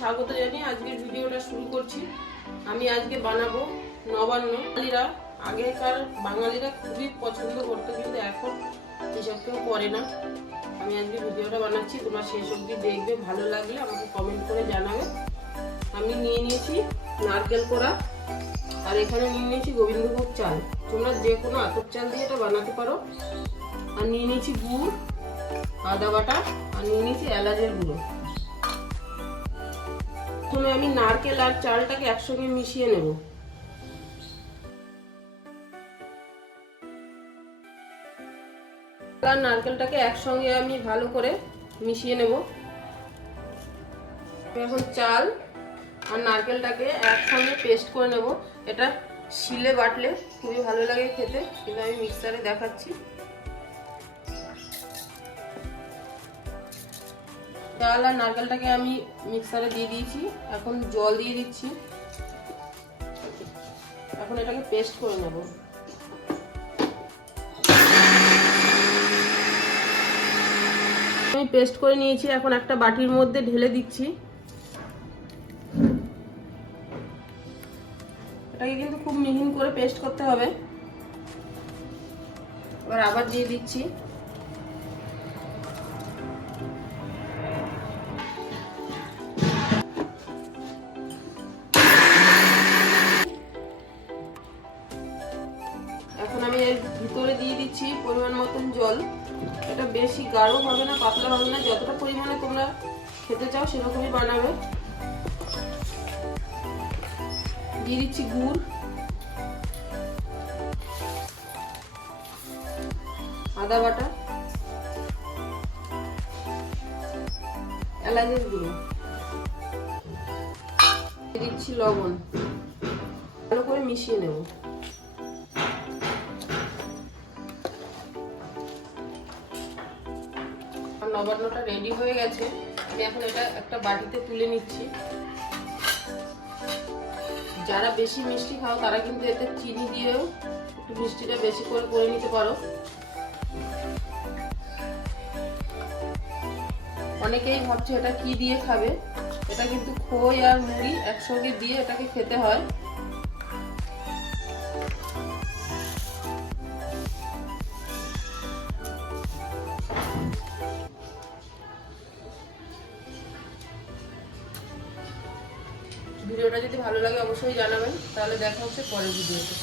স্বাগত জানিয়ে আজকের ভিডিওটা শুরু করছি। আমি আজকে বানাবো নবান্ন। বাঙালিরা আগেকার বাঙালিরা খুবই পছন্দ করতো, কিন্তু এখন এসব কেউ করে না। আমি আজকে ভিডিওটা বানাচ্ছি, তোমরা শেষ অবধি দেখবে, ভালো লাগলে আমাকে কমেন্ট করে জানাবে। আমি নিয়ে নিয়েছি নারকেল কোড়া, আর এখানে নিয়ে নিয়েছি গোবিন্দভোগ চাল। তোমরা যে কোনো আতপ চাল দিয়ে এটা বানাতে পারো। আর নিয়ে নিয়েছি গুড়, আদা বাটা, আর নিয়ে নিয়েছি এলাচের গুঁড়ো। প্রথমে আমি নারকেল আর চালটাকে একসঙ্গে মিশিয়ে নেব। আর নারকেলটাকে একসঙ্গে আমি ভালো করে মিশিয়ে নেব। এখন চাল আর নারকেলটাকে একসঙ্গে পেস্ট করে নেব। এটা শিলে বাটলে খুবই ভালো লাগে খেতে। কিন্তু আমি মিক্সারে দেখাচ্ছি। চাল আর নারকেলটাকে আমি মিক্সারে দিয়ে দিয়েছি। এখন জল দিয়ে দিচ্ছি। এখন এটাকে পেস্ট করে নেব। আমি পেস্ট করে নিয়েছি, এখন একটা বাটির মধ্যে ঢেলে দিচ্ছি। এটাকে কিন্তু খুব মিহিন করে পেস্ট করতে হবে। এবার আবার দিয়ে দিচ্ছি। দিচ্ছি পরিমাণ মতন জল। এটা বেশি গাঢ় হবে না, পাতলা হবে না, যতটা পরিমাণে তোমরা খেতে চাও সেরকমই বানাবে। দিয়ে দিচ্ছি গুড়। আদা বাটা। এলাচের গুঁড়ো। দিচ্ছি লবণ। ভালো করে মিশিয়ে নেব। নবান্নটা রেডি হয়ে গেছে। আমি এখন এটা একটা বাটিতে তুলে নিচ্ছি। যারা বেশি মিষ্টি খাও, তারা কিন্তু এতে চিনি দিয়েও একটু মিষ্টিটা বেশি করে করে নিতে পারো। অনেকেই ভাবছে এটা কি দিয়ে খাবে? এটা কিন্তু খই আর মুড়ি একসঙ্গে দিয়ে এটাকে খেতে হয়। ভিডিওটা যদি ভালো লাগে অবশ্যই জানাবেন তাহলে দেখা হচ্ছে পরের ভিডিওতে।